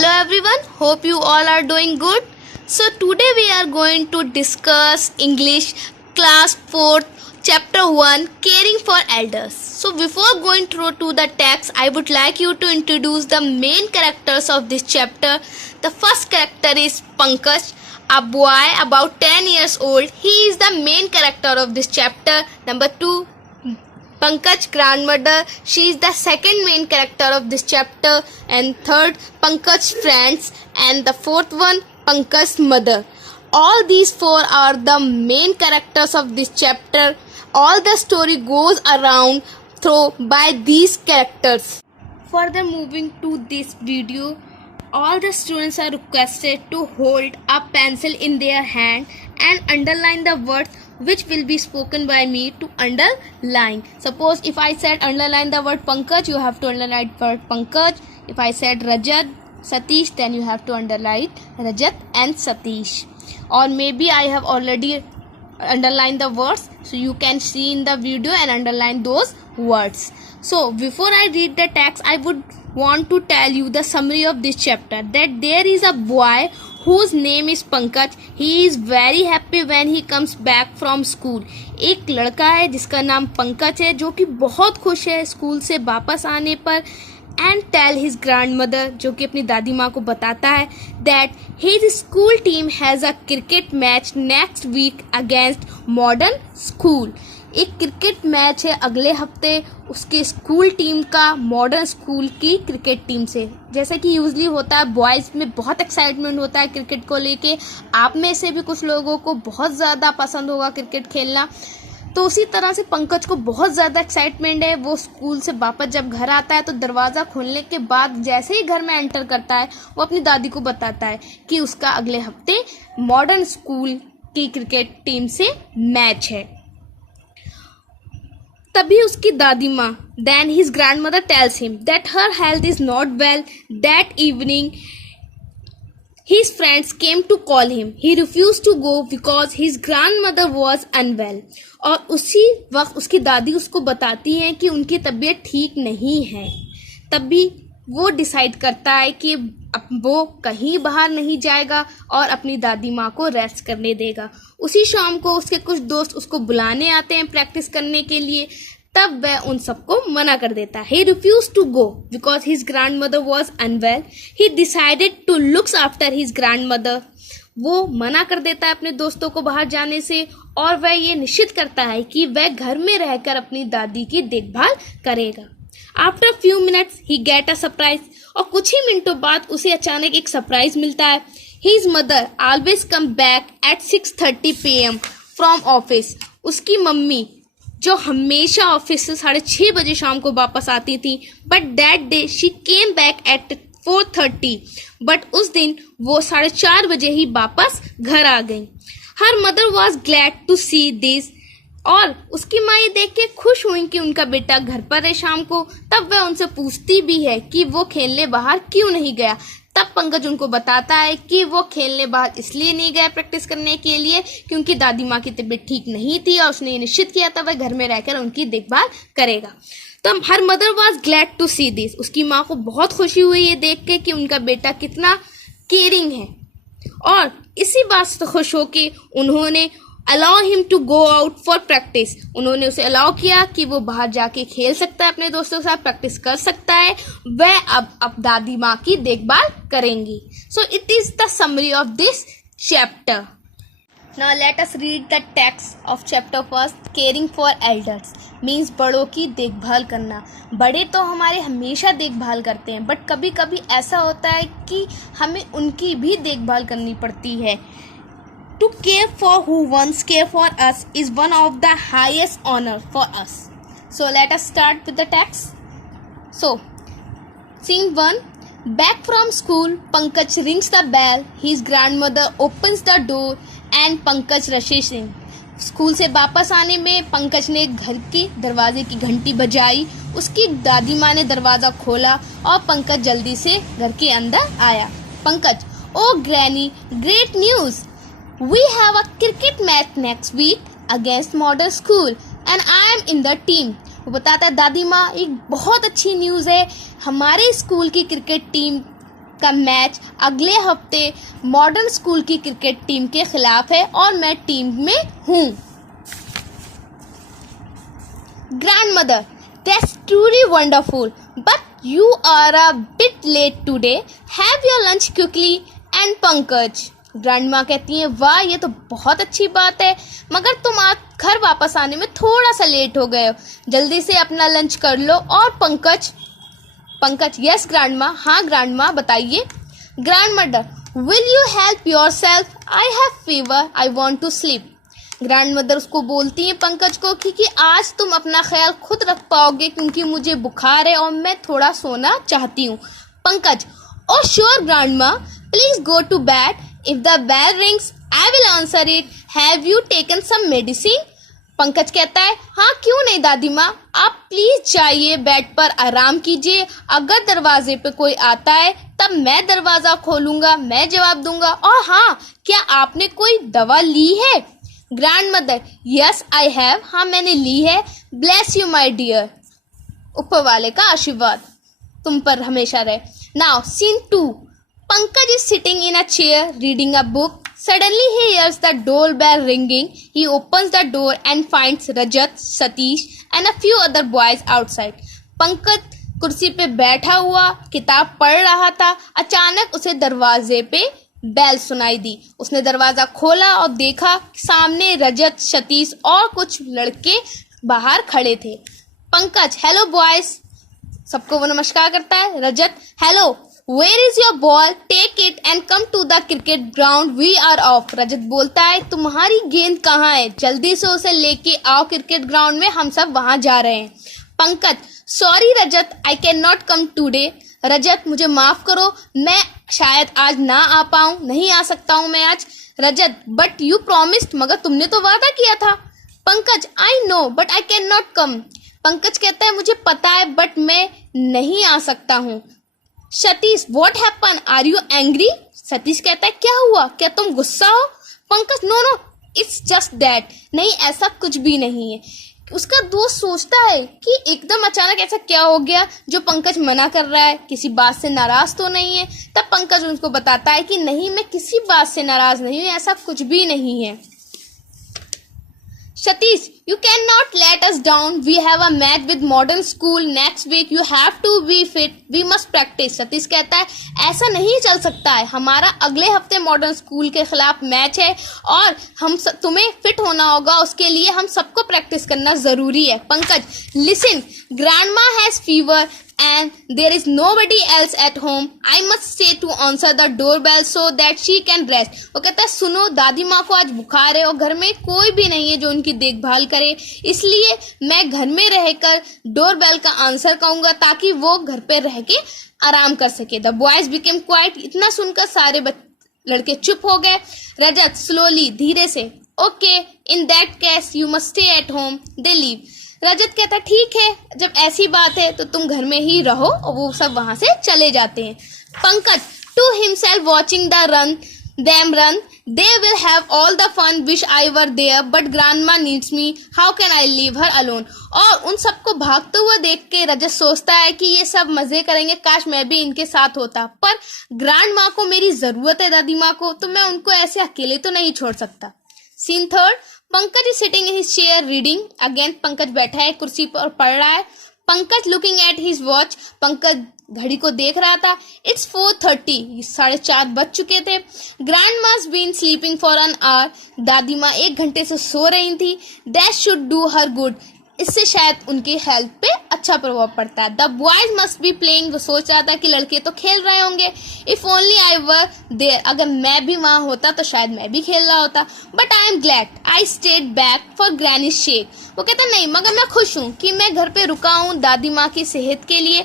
Hello everyone, hope you all are doing good. So today we are going to discuss English class 4th chapter 1 caring for elders. So before going through to the text, I would like you to introduce the main characters of this chapter. The first character is Pankaj, a boy about 10 years old. He is the main character of this chapter. Number 2, Pankaj grandmother, she is the second main character of this chapter, and third Pankaj friends, and the fourth one Pankaj mother. All these four are the main characters of this chapter. All the story goes around through by these characters. Further moving to this video, all the students are requested to hold a pencil in their hand and underline the words which will be spoken by me to underline. Suppose if I said underline the word Pankaj, you have to underline the word Pankaj. If I said Rajat, Satish, then you have to underline Rajat and Satish. Or maybe I have already underlined the words, so you can see in the video and underline those words. So before I read the text, I would want to tell you the summary of this chapter, that there is a boy whose name is Pankaj. He is very happy when he comes back from school. एक लड़का है जिसका नाम पंकज है, जो कि बहुत खुश है स्कूल से वापस आने पर. And tell his grandmother, जो कि अपनी दादी माँ को बताता है, that his school team has a cricket match next week against modern school. एक क्रिकेट मैच है अगले हफ्ते उसके स्कूल टीम का मॉडर्न स्कूल की क्रिकेट टीम से. जैसे कि यूजली होता है, बॉयज़ में बहुत एक्साइटमेंट होता है क्रिकेट को लेके. आप में से भी कुछ लोगों को बहुत ज़्यादा पसंद होगा क्रिकेट खेलना. तो उसी तरह से पंकज को बहुत ज़्यादा एक्साइटमेंट है. वो स्कूल से वापस जब घर आता है तो दरवाज़ा खोलने के बाद जैसे ही घर में एंटर करता है, वो अपनी दादी को बताता है कि उसका अगले हफ्ते मॉडर्न स्कूल की क्रिकेट टीम से मैच है. तभी उसकी दादी माँ, then his grandmother tells him that her health is not well. That evening his friends came to call him. He refused to go because his grandmother was unwell. और उसी वक्त उसकी दादी उसको बताती है कि उनकी तबीयत ठीक नहीं है. तभी वो डिसाइड करता है कि अब वो कहीं बाहर नहीं जाएगा और अपनी दादी माँ को रेस्ट करने देगा. उसी शाम को उसके कुछ दोस्त उसको बुलाने आते हैं प्रैक्टिस करने के लिए. तब वह उन सबको मना कर देता है. He refused to go because his grandmother was unwell. He decided to look after his grandmother. वो मना कर देता है अपने दोस्तों को बाहर जाने से और वह ये निश्चित करता है कि वह घर में रहकर अपनी दादी की देखभाल करेगा. After few minutes he get a surprise. और कुछ ही मिनटों बाद उसे अचानक एक सरप्राइज मिलता है. His mother always come back at 6:30 PM from office. उसकी मम्मी जो हमेशा ऑफिस से 6:30 बजे शाम को वापस आती थी, but that day she came back at 4:30. But उस दिन वो 4:30 बजे ही वापस घर आ गई. Her mother was glad to see this. और उसकी माँ ये देख के खुश हुई कि उनका बेटा घर पर है शाम को. तब वह उनसे पूछती भी है कि वो खेलने बाहर क्यों नहीं गया. तब पंकज उनको बताता है कि वो खेलने बाहर इसलिए नहीं गया प्रैक्टिस करने के लिए क्योंकि दादी माँ की तबीयत ठीक नहीं थी और उसने ये निश्चित किया था वह घर में रहकर उनकी देखभाल करेगा. तो her mother was glad to see this. उसकी माँ को बहुत खुशी हुई ये देख के कि उनका बेटा कितना केयरिंग है. और इसी बात से खुश होके उन्होंने allow him to go out for practice. उन्होंने उसे अलाउ किया कि वो बाहर जाके खेल सकता है, अपने दोस्तों के साथ प्रैक्टिस कर सकता है. वह अब दादी माँ की देखभाल करेंगी. So it is the summary of this chapter. Now let us read the text of chapter first. Caring for elders means बड़ों की देखभाल करना. बड़े तो हमारे हमेशा देखभाल करते हैं, बट कभी कभी ऐसा होता है कि हमें उनकी भी देखभाल करनी पड़ती है. To care for who once care for us is one of the highest honor for us. So let us start with the text. So, scene 1. Back from school, Pankaj rings the bell. His grandmother opens the door and Pankaj rushes in. School से वापस आने में पंकज ने घर के दरवाजे की घंटी बजाई. उसकी दादी माँ ने दरवाज़ा खोला और पंकज जल्दी से घर के अंदर आया. Pankaj, oh granny, great news. We have a cricket match next week against modern school and I am in the team. वो बताता है, दादी माँ एक बहुत अच्छी न्यूज़ है, हमारे स्कूल की क्रिकेट टीम का मैच अगले हफ्ते मॉडर्न स्कूल की क्रिकेट टीम के खिलाफ है और मैं टीम में हूँ। Grandmother, that's truly wonderful, but you are a bit late today. Have your lunch quickly. And Pankaj, grandma कहती हैं, वाह ये तो बहुत अच्छी बात है, मगर तुम आज घर वापस आने में थोड़ा सा लेट हो गए हो, जल्दी से अपना लंच कर लो। और पंकज, यस ग्रैंडमा, हाँ ग्रैंडमा बताइए। Grandmother, will you help yourself, I have fever, I want to sleep. Grandmother उसको बोलती हैं पंकज को कि आज तुम अपना ख्याल खुद रख पाओगे क्योंकि मुझे बुखार है और मैं थोड़ा सोना चाहती हूँ। Pankaj, oh sure grandma, please go to bed, if the bell rings I will answer it, have you taken some medicine. Pankaj कहता है, हाँ क्यों नहीं दादी माँ, आप प्लीज जाइए, बेड पर आराम कीजिए, अगर दरवाजे पे कोई आता है तब मैं दरवाजा खोलूंगा, मैं जवाब दूंगा। और हाँ, क्या आपने कोई दवा ली है? ग्रैंडमदर, यस आई हैव, हाँ मैंने ली है। ब्लेस यू माई डियर, ऊपर वाले का आशीर्वाद तुम पर हमेशा रहे। Now scene 2, Pankaj is sitting in a chair reading a book. Suddenly he hears the doorbell ringing. He opens the door and finds Rajat, Satish and a few other boys outside. Pankaj कुर्सी पे बैठा हुआ किताब पढ़ रहा था। अचानक उसे दरवाजे पे बेल सुनाई दी। उसने दरवाजा खोला और देखा सामने रजत, सतीश और कुछ लड़के बाहर खड़े थे। पंकज, हेलो बॉयज, सबको वो नमस्कार करता है। Rajat, hello, where is your ball, take it and come to the cricket ground, we are off. Rajat बोलता है, तुम्हारी गेंद कहाँ है, जल्दी से उसे लेके आओ क्रिकेट ग्राउंड में, हम सब वहां जा रहे हैं। Pankaj, sorry Rajat, I can not come today. Rajat, मुझे माफ करो, मैं शायद आज ना आ पाऊं, नहीं आ सकता हूं मैं आज। रजत, बट यू प्रॉमिस्ड, मगर तुमने तो वादा किया था। Pankaj, I know but I can not कम। पंकज कहता है, मुझे पता है बट मैं नहीं आ सकता हूँ। Satish, what happen, are you angry? Satish कहता है, क्या हुआ, क्या तुम गुस्सा हो? Pankaj, no no, it's just that, नहीं ऐसा कुछ भी नहीं है। उसका दोस्त सोचता है कि एकदम अचानक ऐसा क्या हो गया जो पंकज मना कर रहा है, किसी बात से नाराज तो नहीं है। तब पंकज उनको बताता है कि नहीं, मैं किसी बात से नाराज नहीं हूँ, ऐसा कुछ भी नहीं है। Satish, you cannot let us down. We have a match with modern school next week. You have to be fit. We must practice. Satish कहता है, ऐसा नहीं चल सकता है, हमारा अगले हफ्ते मॉडर्न स्कूल के खिलाफ मैच है और तुम्हें फिट होना होगा, उसके लिए हम सबको प्रैक्टिस करना जरूरी है। Pankaj, listen, grandma has fever and there is nobody else at home. I must stay to answer the doorbell so that she can rest. वो कहता है, सुनो, दादी माँ को आज बुखार है और घर में कोई भी नहीं है जो उनकी देखभाल करे, इसलिए मैं घर में रहकर डोरबेल का आंसर कहूंगा ताकि वो घर पे रह के आराम कर सके। The boys became quiet. इतना सुनकर सारे लड़के चुप हो गए। रजत, स्लोली, धीरे से, okay, in that case you must stay at home. They leave. Rajat कहता, ठीक है, जब ऐसी बात है तो तुम घर में ही रहो, और वो सब वहां से चले जाते हैं। Pankaj, to himself watching them run, they will have all the fun, wish I were there, but grandma needs me, how can I leave her alone? और उन सबको भागते हुए देख के रजत सोचता है कि ये सब मजे करेंगे, काश मैं भी इनके साथ होता, पर ग्रैंड माँ को मेरी जरूरत है, दादी माँ को, तो मैं उनको ऐसे अकेले तो नहीं छोड़ सकता। Scene 3, Pankaj is sitting in his chair reading. Again Pankaj बैठा है कुर्सी पर और पढ़ रहा है। Pankaj looking at his watch, Pankaj घड़ी को देख रहा था। इट्स 4:30, 4:30 बज चुके थे। Grandma's been sleeping for an hour, दादी माँ 1 घंटे से सो रही थी। That should do her good, इससे शायद उनकी हेल्थ पे अच्छा प्रभाव पड़ता है। The boys must be playing, वो सोच रहा था कि लड़के तो खेल रहे होंगे। If only I were there, अगर मैं भी वहां होता तो शायद मैं भी खेल रहा होता। But I am glad I stayed back for granny shake, वो कहता नहीं, मगर मैं खुश हूँ कि मैं घर पे रुका हूँ दादी माँ की सेहत के लिए।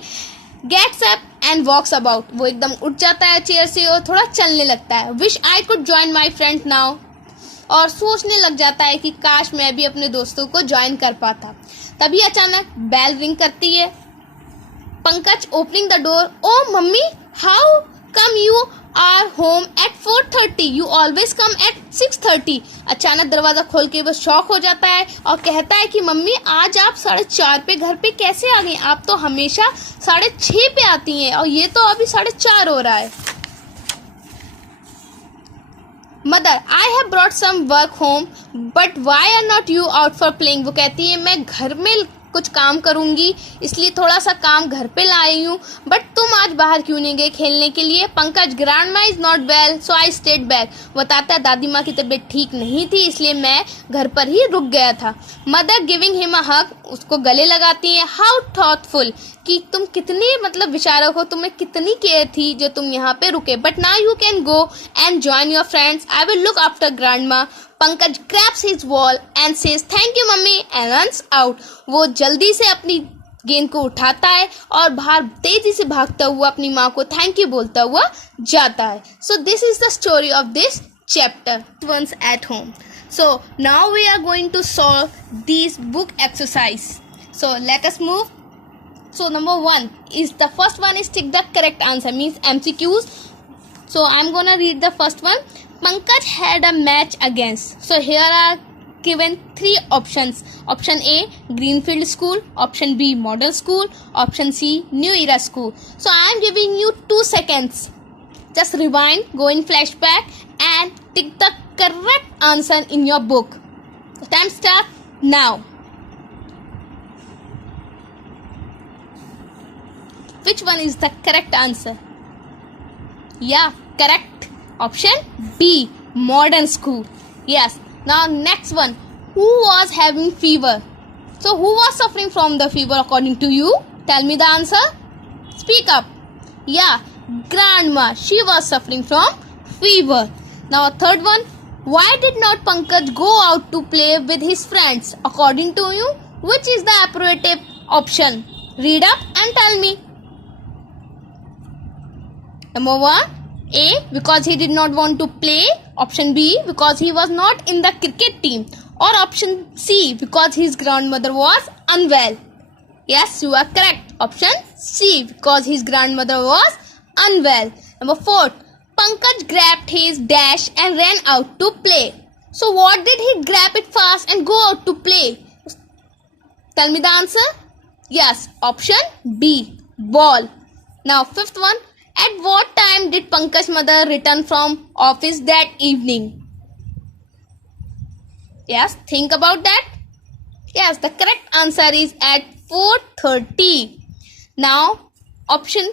Gets up and walks about, वो एकदम उठ जाता है चेयर से और थोड़ा चलने लगता है। Wish I could join my friend now, और सोचने लग जाता है कि काश मैं भी अपने दोस्तों को ज्वाइन कर पाता। तभी अचानक बेल रिंग करती है। Pankaj opening the door, oh mummy, how come you are home at 4:30. You always come at 6:30. अचानक दरवाजा खोल के बस शॉक हो जाता है और कहता है कि मम्मी आज आप 4:30 पे घर पे कैसे आ गई? आप तो हमेशा 6:30 पे आती हैं और ये तो अभी 4:30 हो रहा है. Mother, I have brought some work home but why are not you out for playing. वो कहती है मैं घर में कुछ काम करूंगी इसलिए थोड़ा सा काम घर पे लाई हूँ, बट तुम आज बाहर क्यों नहीं गए खेलने के लिए? पंकज, ग्रैंड माँ is not well so I stayed back. बताता है दादी माँ की तबीयत ठीक नहीं थी इसलिए मैं घर पर ही रुक गया था. मदर गिविंग हिम अ हग, उसको गले लगाती है. हाउ थॉटफुल, कि तुम कितनी विचारक हो, तुम्हें कितनी केयर थी जो तुम यहाँ पे रुके. But now you can go and join your friends. I will look after grand माँ. Pankaj grabs his ball and says thank you mummy and runs out. वो जल्दी से अपनी गेंद को उठाता है और बाहर तेजी से भागता हुआ अपनी माँ को थैंक यू बोलता हुआ जाता है. So this is the story of this chapter. Once at home. So now we are going to solve these book exercise. So let us move. So number 1 is the first one is tick the correct answer, means MCQs. So I'm gonna read the first one. Pankaj had a match against. So here are given 3 options. Option A, Greenfield School. Option B, Model School. Option C, New Era School. So I am giving you 2 seconds. Just rewind, go in flashback and tick the correct answer in your book. The time starts now. Which one is the correct answer? Yeah, correct. Option B, modern school. Yes. Now next one. Who was having fever? So who was suffering from the fever according to you? Tell me the answer. Speak up. Yeah, grandma. She was suffering from fever. Now third one. Why did not Pankaj go out to play with his friends? According to you, which is the appropriate option? Read up and tell me. Number 1. A, because he did not want to play. Option B, because he was not in the cricket team. Or option C, because his grandmother was unwell. Yes, you are correct. Option C, because his grandmother was unwell. Number 4, Pankaj grabbed his dash and ran out to play. So what did he grab it fast and go out to play? Tell me the answer. Yes, option B, ball. Now fifth one. At what time did Pankaj's mother return from office that evening? Yes, think about that. Yes, the correct answer is at 4:30. Now, option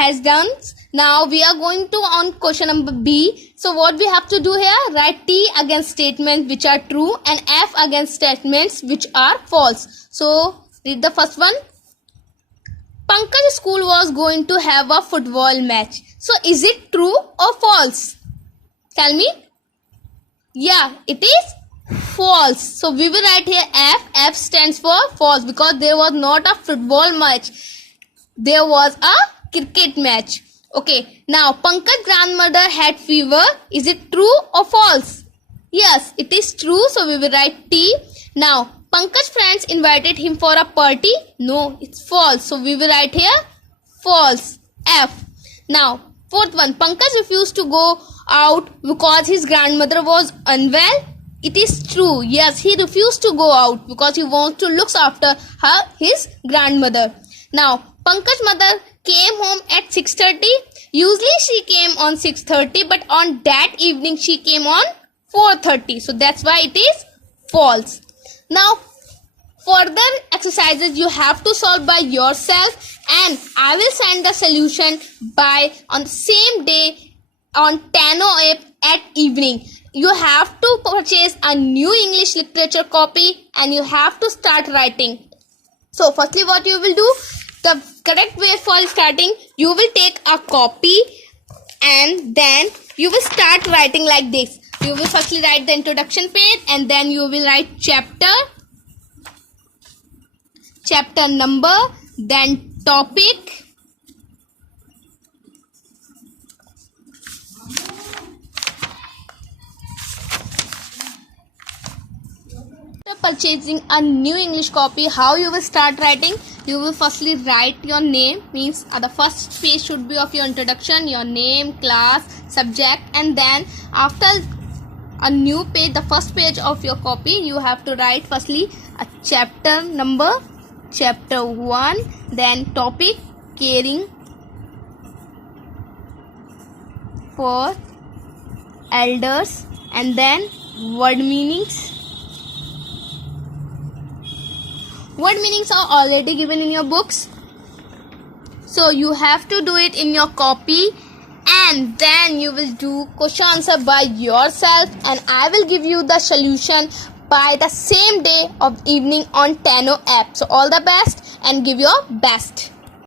has done. Now we are going to on question number B. So what we have to do here? Write T against statements which are true and F against statements which are false. So read the first one. Pankaj's school was going to have a football match. So is it true or false? Tell me. Yeah, it is false. So we will write here F. F stands for false because there was not a football match. There was a cricket match. Okay. Now Pankaj's grandmother had fever. Is it true or false? Yes, it is true. So we will write T. Now Pankaj's friends invited him for a party. No, it's false. So we will write here false. F. Now, fourth one. Pankaj refused to go out because his grandmother was unwell. It is true. Yes, he refused to go out because he wants to look after his grandmother. Now, Pankaj's mother came home at 6:30. Usually she came on 6:30, but on that evening she came on 4:30. So that's why it is false. Now further exercises you have to solve by yourself and I will send the solution by on the same day on 10 a.m. at evening. You have to purchase a new English literature copy and you have to start writing. So firstly what you will do, the correct way for starting, you will take a copy and then you will start writing like this. You will firstly write the introduction page and then you will write chapter number, then topic, purchasing a new English copy. How you will start writing? you will firstly write your name, means the first page should be of your introduction, your name, class, subject, and then after a new page, the first page of your copy, you have to write firstly a chapter number, chapter 1, then topic, caring for elders, and then word meanings. Word meanings are already given in your books, so you have to do it in your copy, and then you will do question answer by yourself, and I will give you the solution by the same day of evening on Tenno app. So all the best and give your best.